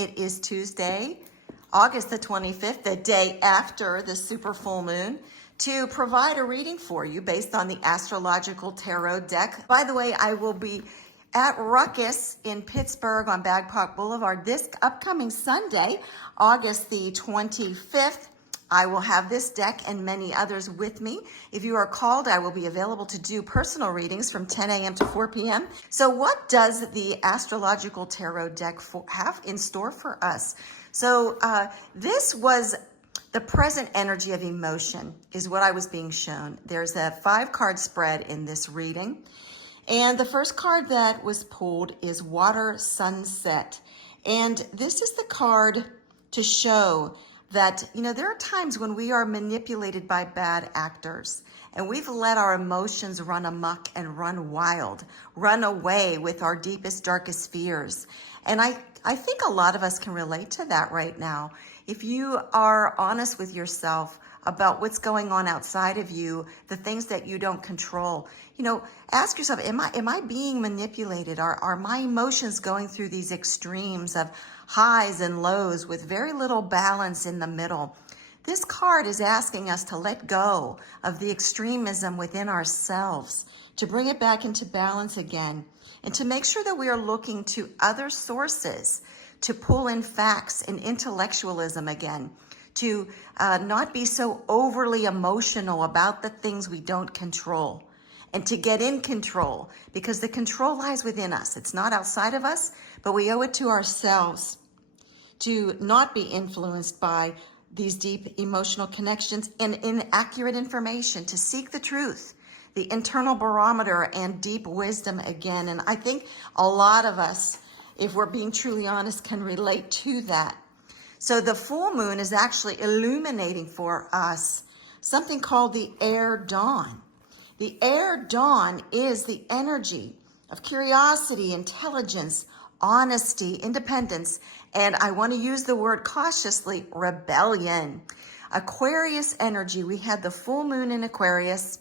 It is Tuesday, August the 25th, the day after the super full moon, to provide a reading for you based on the astrological tarot deck. By the way, I will be at Ruckus in Pittsburgh on Bagpot Boulevard this upcoming Sunday, August the 25th. I will have this deck and many others with me. If you are called, I will be available to do personal readings from 10 a.m. to 4 p.m. So what does the astrological tarot deck have in store for us? So this was the present energy of emotion is what I was being shown. There's a 5-card spread in this reading. And the first card that was pulled is Water Sunset. And this is the card to show that, you know, there are times when we are manipulated by bad actors and we've let our emotions run amok and run wild, run away with our deepest, darkest fears. And I think a lot of us can relate to that right now. If you are honest with yourself about what's going on outside of you, the things that you don't control, you know, ask yourself, am I being manipulated? Are my emotions going through these extremes of highs and lows with very little balance in the middle? This card is asking us to let go of the extremism within ourselves, to bring it back into balance again, and to make sure that we are looking to other sources to pull in facts and intellectualism again, to not be so overly emotional about the things we don't control, and to get in control, because the control lies within us. It's not outside of us, but we owe it to ourselves to not be influenced by these deep emotional connections and inaccurate information, to seek the truth, the internal barometer and deep wisdom again. And I think a lot of us, if we're being truly honest, can relate to that. So the full moon is actually illuminating for us something called the air dawn. The air dawn is the energy of curiosity, intelligence, honesty, independence, and I want to use the word cautiously, rebellion. Aquarius energy. We had the full moon in Aquarius,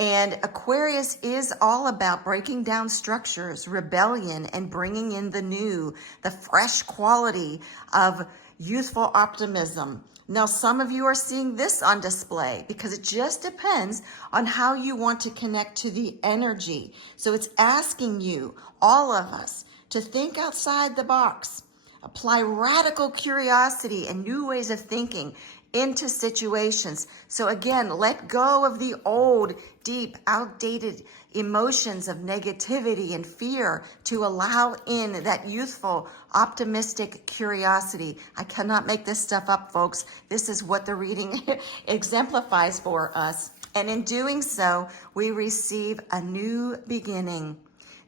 and Aquarius is all about breaking down structures, rebellion, and bringing in the new, the fresh quality of youthful optimism. Now, some of you are seeing this on display because it just depends on how you want to connect to the energy. So it's asking you, all of us, to think outside the box, apply radical curiosity and new ways of thinking into situations. So again, let go of the old, deep, outdated emotions of negativity and fear to allow in that youthful, optimistic curiosity. I cannot make this stuff up, folks. This is what the reading exemplifies for us. And in doing so, we receive a new beginning,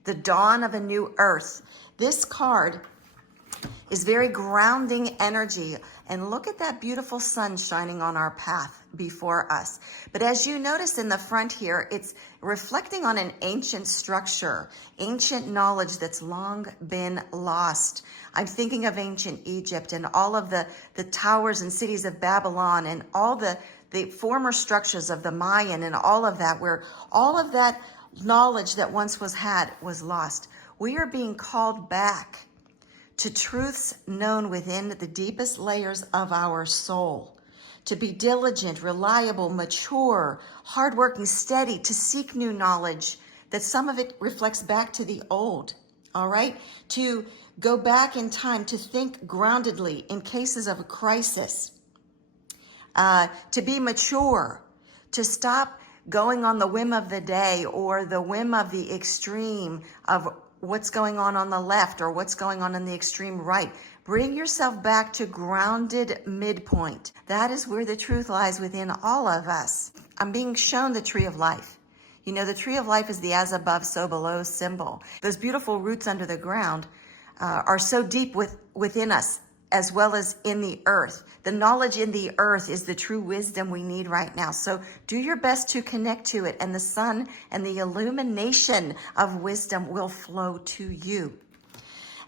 the dawn of a new earth. This card is very grounding energy. And look at that beautiful sun shining on our path before us. But as you notice in the front here, it's reflecting on an ancient structure, ancient knowledge that's long been lost. I'm thinking of ancient Egypt and all of the towers and cities of Babylon and all the former structures of the Mayan and all of that, where all of that knowledge that once was had was lost. We are being called back to truths known within the deepest layers of our soul, to be diligent, reliable, mature, hardworking, steady, to seek new knowledge, that some of it reflects back to the old, all right? To go back in time, to think groundedly in cases of a crisis, to be mature, to stop going on the whim of the day or the whim of the extreme of what's going on the left or what's going on the extreme right. Bring yourself back to grounded midpoint. That is where the truth lies within all of us. I'm being shown the tree of life. You know, the tree of life is the as above, so below symbol. Those beautiful roots under the ground are so deep within us, as well as in the earth. The knowledge in the earth is the true wisdom we need right now. So do your best to connect to it, and the sun and the illumination of wisdom will flow to you.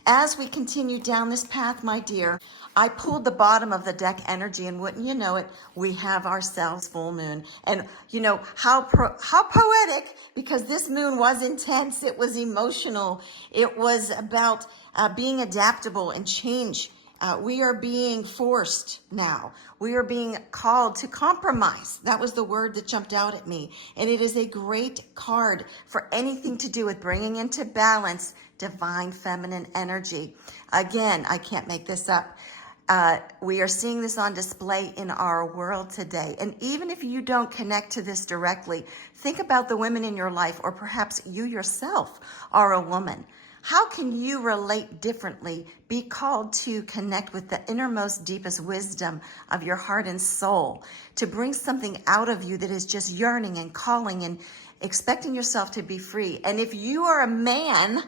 As we continue down this path, my dear, I pulled the bottom of the deck energy, and wouldn't you know it, we have ourselves full moon. And you know, how poetic, because this moon was intense, it was emotional, it was about being adaptable and change We are being forced now. We are being called to compromise. That was the word that jumped out at me. And it is a great card for anything to do with bringing into balance divine feminine energy. Again, I can't make this up. We are seeing this on display in our world today. And even if you don't connect to this directly, think about the women in your life, or perhaps you yourself are a woman. How can you relate differently, be called to connect with the innermost, deepest wisdom of your heart and soul, to bring something out of you that is just yearning and calling and expecting yourself to be free? And if you are a man,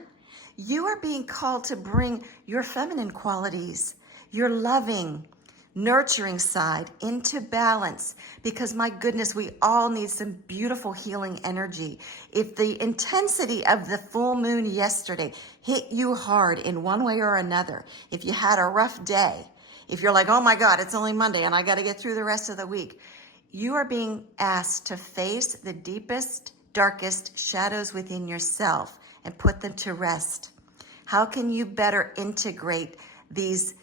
you are being called to bring your feminine qualities, your loving, nurturing side into balance, because my goodness, we all need some beautiful healing energy. If the intensity of the full moon yesterday hit you hard in one way or another, if you had a rough day, if you're like, oh my God, it's only Monday and I got to get through the rest of the week, you are being asked to face the deepest, darkest shadows within yourself and put them to rest. How can you better integrate these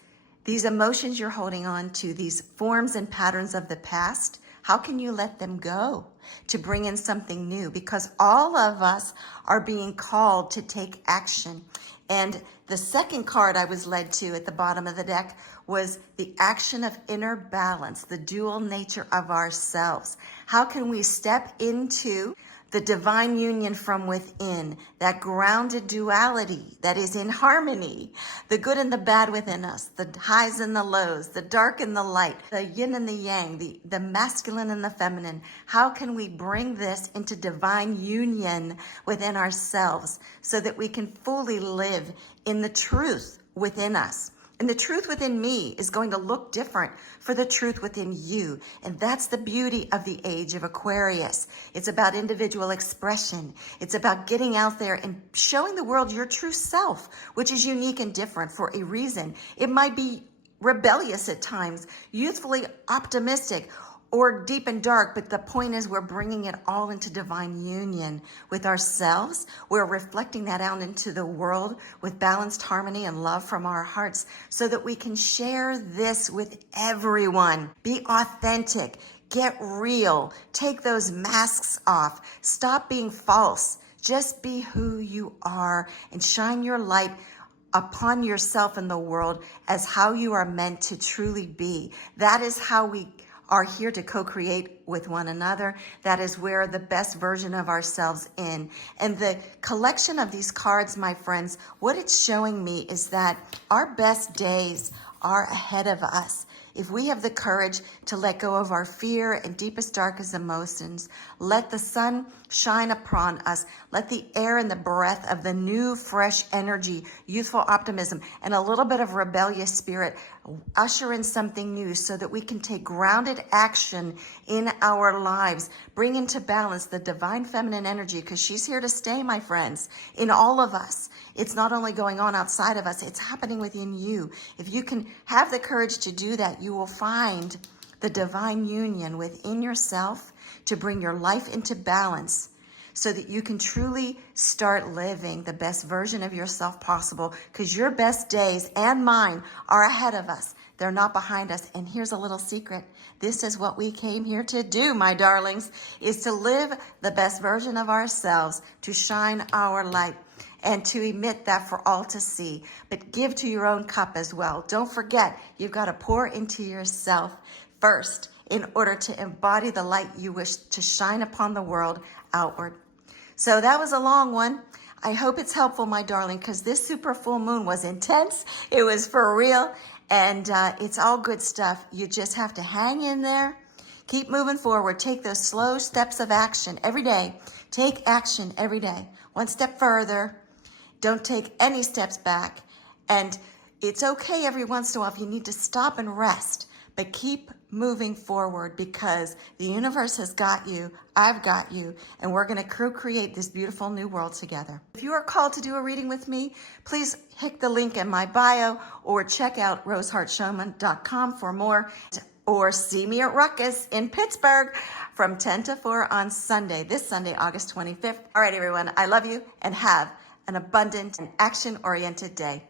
emotions you're holding on to, these forms and patterns of the past? How can you let them go to bring in something new? Because all of us are being called to take action. And the second card I was led to at the bottom of the deck was the action of inner balance, the dual nature of ourselves. How can we step into the divine union from within, that grounded duality that is in harmony, the good and the bad within us, the highs and the lows, the dark and the light, the yin and the yang, the masculine and the feminine? How can we bring this into divine union within ourselves so that we can fully live in the truth within us? And the truth within me is going to look different for the truth within you. And that's the beauty of the age of Aquarius. It's about individual expression. It's about getting out there and showing the world your true self, which is unique and different for a reason. It might be rebellious at times, youthfully optimistic, or deep and dark, but the point is we're bringing it all into divine union with ourselves. We're reflecting that out into the world with balanced harmony and love from our hearts so that we can share this with everyone. Be authentic, get real, take those masks off, stop being false, just be who you are and shine your light upon yourself and the world as how you are meant to truly be. That is how we are here to co-create with one another. That is where the best version of ourselves in. And the collection of these cards, my friends, what it's showing me is that our best days are ahead of us. If we have the courage to let go of our fear and deepest, darkest emotions, let the sun shine upon us, let the air and the breath of the new, fresh energy, youthful optimism, and a little bit of rebellious spirit usher in something new so that we can take grounded action in our lives, bring into balance the divine feminine energy, because she's here to stay, my friends, in all of us. It's not only going on outside of us, it's happening within you. If you can have the courage to do that, you will find the divine union within yourself to bring your life into balance so that you can truly start living the best version of yourself possible, because your best days and mine are ahead of us. They're not behind us. And here's a little secret. This is what we came here to do, my darlings, is to live the best version of ourselves, to shine our light and to emit that for all to see. But give to your own cup as well. Don't forget, you've got to pour into yourself first in order to embody the light you wish to shine upon the world outward. So that was a long one. I hope it's helpful, my darling, because this super full moon was intense. It was for real, and it's all good stuff. You just have to hang in there, keep moving forward, take those slow steps of action every day. Take action every day. One step further. Don't take any steps back. And it's okay every once in a while if you need to stop and rest, but keep moving forward, because the universe has got you, I've got you, and we're going to co-create this beautiful new world together. If you are called to do a reading with me, please hit the link in my bio or check out roseheartshaman.com for more, or see me at Ruckus in Pittsburgh from 10 to 4 on Sunday, this Sunday, August 25th. All right, everyone, I love you and have an abundant and action-oriented day.